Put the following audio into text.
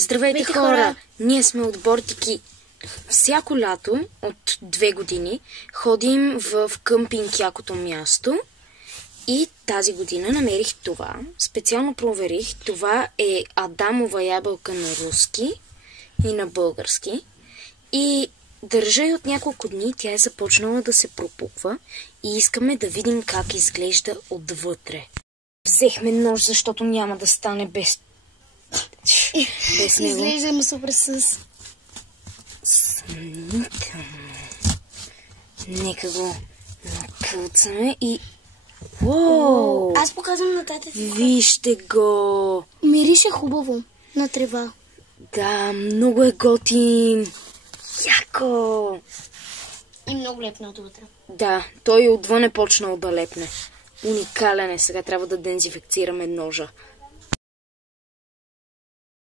Здравейте, хора! Ние сме от Бортики. Всяко лято от 2 години ходим в къмпинг Якото място и тази година намерих това. Специално проверих. Това е Адамова ябълка на руски и на български. И държа и от няколко дни тя е започнала да се пропуква и искаме да видим как изглежда отвътре. Взехме нож, защото няма да стане без него. Изглеждаме супер съмнително. Нека го накълцаме и... Уоу! Аз показвам на тата си. Вижте го! Мирише хубаво на трева. Да, много е готин. Яко! И много лепна отвътре. Да, той отвън е почнал да лепне. Уникален е. Сега трябва да дезинфекцираме ножа.